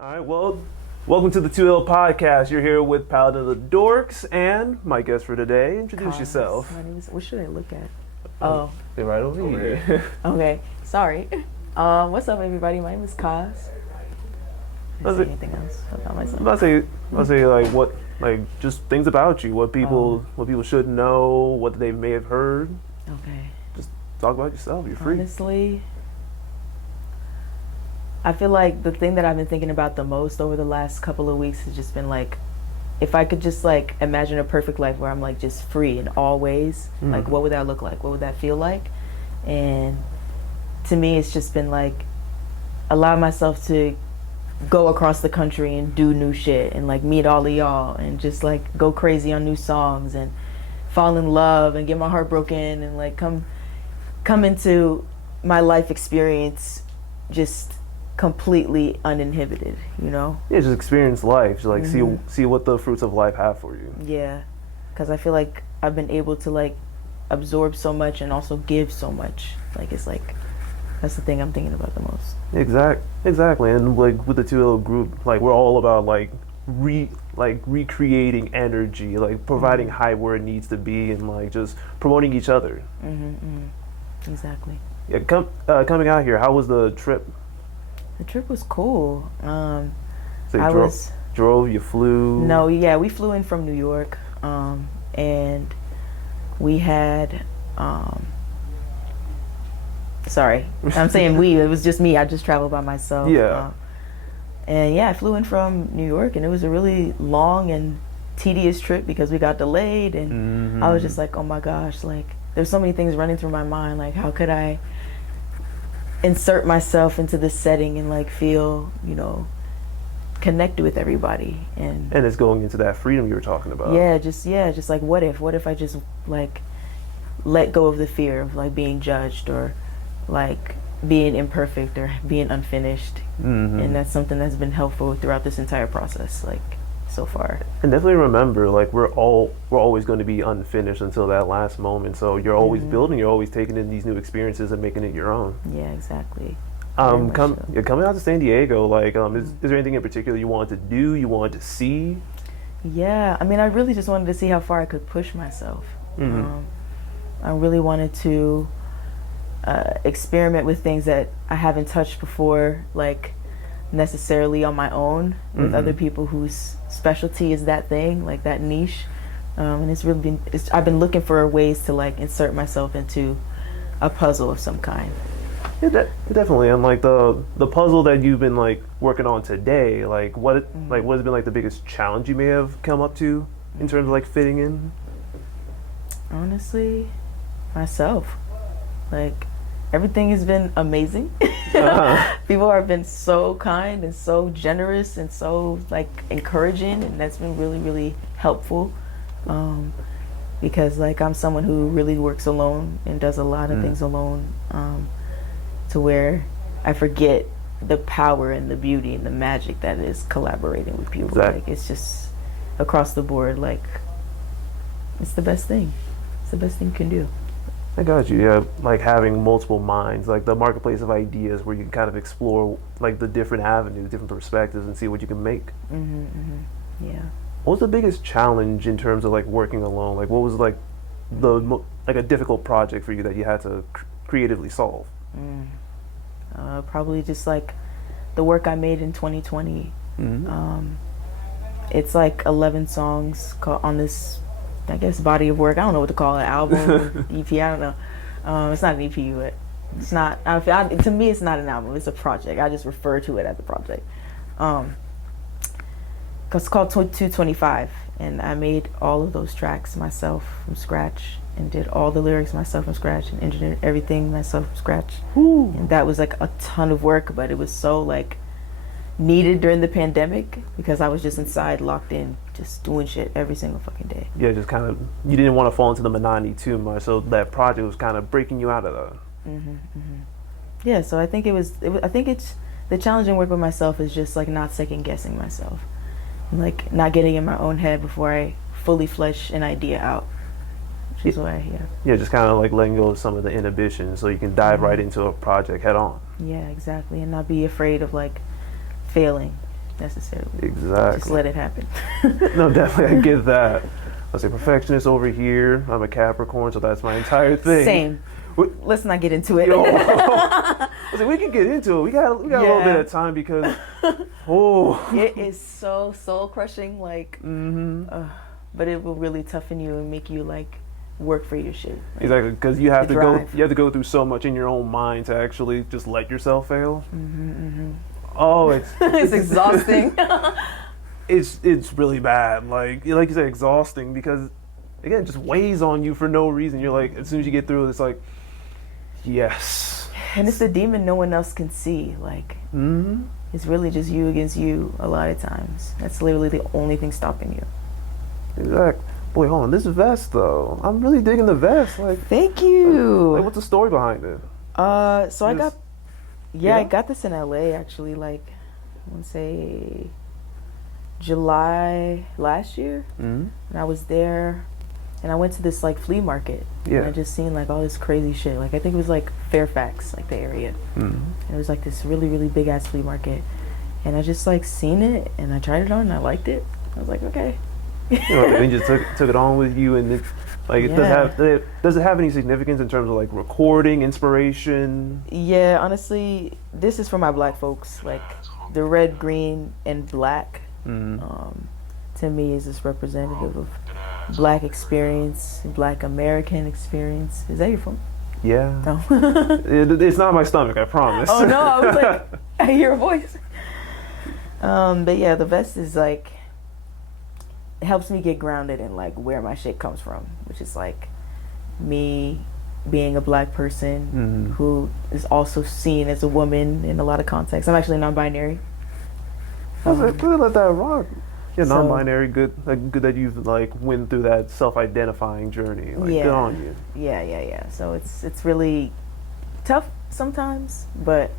All right, well, welcome to the 2L podcast. You're here with Paladin of the Dorks and my guest for today. Introduce Cause. yourself. My name is. What should I look at? Oh, They're right over here. okay. Sorry. What's up, everybody? My name is Kaz. Did I say anything else about myself? I'm about to say like what, like just things about you, what people should know, what they may have heard. Okay. Just talk about yourself. You're free. Honestly, I feel like the thing that I've been thinking about the most over the last couple of weeks has just been like, if I could just like imagine a perfect life where I'm like just free in all ways, like what would that look like? What would that feel like? And to me, it's just been like allow myself to go across the country and do new shit and like meet all of y'all and just like go crazy on new songs and fall in love and get my heart broken and like come into my life experience just completely uninhibited, you know? Yeah, just experience life. Just like see what the fruits of life have for you. Yeah, because I feel like I've been able to like absorb so much and also give so much. Like it's like that's the thing I'm thinking about the most. Exactly. And like with the 2L group, like we're all about like recreating energy, like providing height where it needs to be, and like just promoting each other. Exactly. Yeah, coming out here, how was the trip? The trip was cool. So you drove, you flew? No, yeah, we flew in from New York, and we had, sorry, I'm saying it was just me, I just traveled by myself. Yeah. And yeah, I flew in from New York, and it was a really long and tedious trip because we got delayed, and I was just like, oh my gosh, like, there's so many things running through my mind, like, how could I insert myself into this setting and like feel, you know, connected with everybody, and it's going into that freedom you were talking about. just like what if I just like let go of the fear of like being judged or like being imperfect or being unfinished. And that's something that's been helpful throughout this entire process, like so far. And definitely remember, like we're always going to be unfinished until that last moment, so you're always building, you're always taking in these new experiences and making it your own. Yeah, exactly. Coming out to San Diego, like is there anything in particular you wanted to do, you wanted to see? Yeah, I mean, I really just wanted to see how far I could push myself. I really wanted to experiment with things that I haven't touched before, like necessarily on my own, with other people whose specialty is that thing, like that niche. And it's really been, I've been looking for ways to like insert myself into a puzzle of some kind. Yeah, definitely. And like the puzzle that you've been like working on today, like what has been like the biggest challenge you may have come up to in terms of like fitting in? Honestly, myself. Like everything has been amazing. People have been so kind and so generous and so like encouraging, and that's been really, really helpful. Because like I'm someone who really works alone and does a lot of things alone, to where I forget the power and the beauty and the magic that is collaborating with people. Exactly. Like it's just across the board, like it's the best thing. It's the best thing you can do. I got you. Yeah, like having multiple minds, like the marketplace of ideas, where you can kind of explore like the different avenues, different perspectives, and see what you can make. Yeah. What was the biggest challenge in terms of like working alone? Like, what was like like a difficult project for you that you had to creatively solve? Probably just like the work I made in 2020. It's like 11 songs on this, I guess, body of work. I don't know what to call it, album, EP, I don't know. It's not an EP, but it's not, to me it's not an album, it's a project. I just refer to it as a project. Cause it's called 225, and I made all of those tracks myself from scratch and did all the lyrics myself from scratch and engineered everything myself from scratch. And that was like a ton of work, but it was so like needed during the pandemic because I was just inside locked in just doing shit every single fucking day. Yeah, just kind of, you didn't want to fall into the monotony too much, so that project was kind of breaking you out of that. Yeah, so I think I think it's the challenging work with myself is just like not second guessing myself, like not getting in my own head before I fully flesh an idea out. Which is why, yeah, just kind of like letting go of some of the inhibitions so you can dive right into a project head on. Yeah, exactly, and not be afraid of like failing. necessarily. Exactly. Just let it happen. No, definitely, I get that. Let's say perfectionist over here. I'm a Capricorn, so that's my entire thing. Same. Let's not get into it. Yo, we can get into it. We got a little bit of time because, it is so soul crushing. Like, but it will really toughen you and make you like work for your shit. Like, exactly, because you have to drive. go through so much in your own mind to actually just let yourself fail. Oh, it's it's exhausting. it's really bad. Like you said, exhausting because again, it just weighs on you for no reason. You're like, as soon as you get through it, it's like, yes. And it's a demon no one else can see. Like, it's really just you against you a lot of times. That's literally the only thing stopping you. Exactly. Boy, hold on. This vest, though. I'm really digging the vest. Like, thank you. Like, what's the story behind it? So I got this in LA actually. Like, I want to say July last year. And I was there. And I went to this like flea market. Yeah. And I just seen like all this crazy shit. Like I think it was like Fairfax, like the area. And it was like this really, really big ass flea market. And I just like seen it and I tried it on and I liked it. I was like, okay. And you just took it on with you, and it, like it does it have any significance in terms of like recording, inspiration? Yeah, honestly, this is for my black folks. Like the red, green, and black. To me is this representative of black experience, black American experience. Is that your phone? Yeah. No. It's not my stomach, I promise. Oh no, I was like, I hear a voice. But yeah, the vest is like, it helps me get grounded in like where my shit comes from, which is like me being a black person who is also seen as a woman in a lot of contexts. I'm actually non-binary. Good, let that rock. Yeah, non-binary, good that you've like went through that self-identifying journey. Like, good on you. Yeah. So it's really tough sometimes, but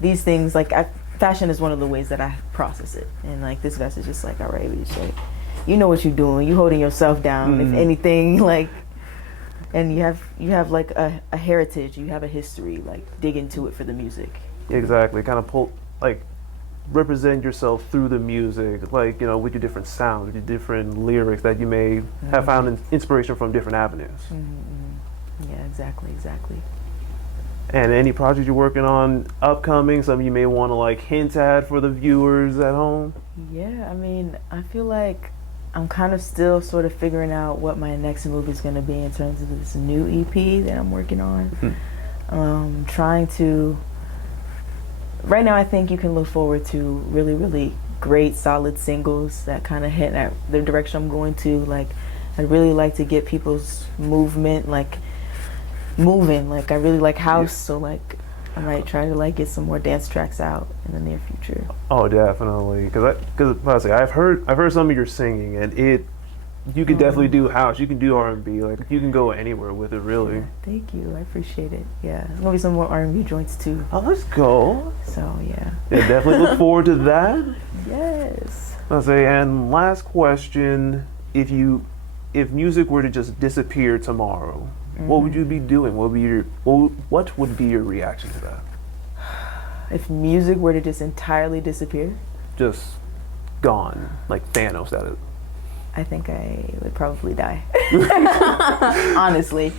these things like fashion is one of the ways that I process it. And like this vest is just like, all right, we just like, you know what you're doing. You holding yourself down, if anything, like, and you have like a heritage. You have a history. Like dig into it for the music. Exactly. Kind of represent yourself through the music, like, you know, with your different sounds, with your different lyrics that you may have found inspiration from different avenues. Yeah, exactly. And any projects you're working on upcoming, something you may want to like hint at for the viewers at home? Yeah, I mean, I feel like I'm kind of still sort of figuring out what my next move is going to be in terms of this new EP that I'm working on. Trying to... Right now, I think you can look forward to really, really great, solid singles that kind of hit at the direction I'm going to. Like, I'd really like to get people's movement, like, moving. Like, I really like house, so, like, I might try to, like, get some more dance tracks out in the near future. Oh, definitely. Because honestly, I've heard some of your singing, and you could definitely do house. You can do R&B. Like, you can go anywhere with it, really. Yeah, thank you. I appreciate it. Yeah, there's gonna be some more R&B joints too. Oh, let's go. So yeah. Yeah, definitely look forward to that. Yes. I'll say, and last question: if music were to just disappear tomorrow, what would you be doing? What would be your reaction to that? If music were to just entirely disappear, just gone, like Thanos at it. I think I would probably die. Honestly.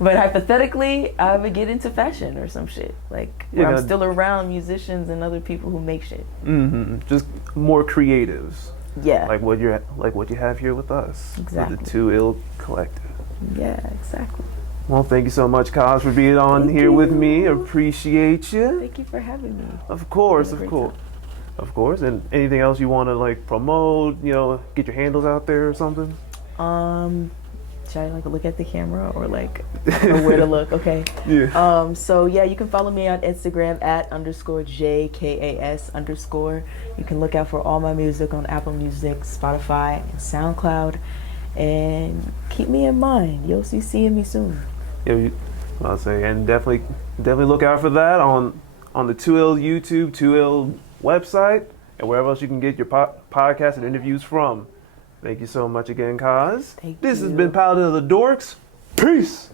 But hypothetically, I would get into fashion or some shit. Like, where I'm still around musicians and other people who make shit. Just more creatives. Yeah. Like what you have here with us. Exactly. With the Too Ill Collective. Yeah, exactly. Well, thank you so much, Kaz, for being on here with me. Appreciate you. Thank you for having me. Of course. Of course. And anything else you want to like promote, you know, get your handles out there or something? Should I like look at the camera or like or where to look? Okay. Yeah. So yeah, you can follow me on Instagram @_JKAS_. You can look out for all my music on Apple Music, Spotify, and SoundCloud. And keep me in mind. You'll be seeing me soon. Yeah, I'll say, and definitely look out for that on the Too Ill YouTube, Too Ill website, and wherever else you can get your podcasts and interviews from. Thank you so much again, Kaz. Thank This you. has been Paladin of the Dorks. Peace.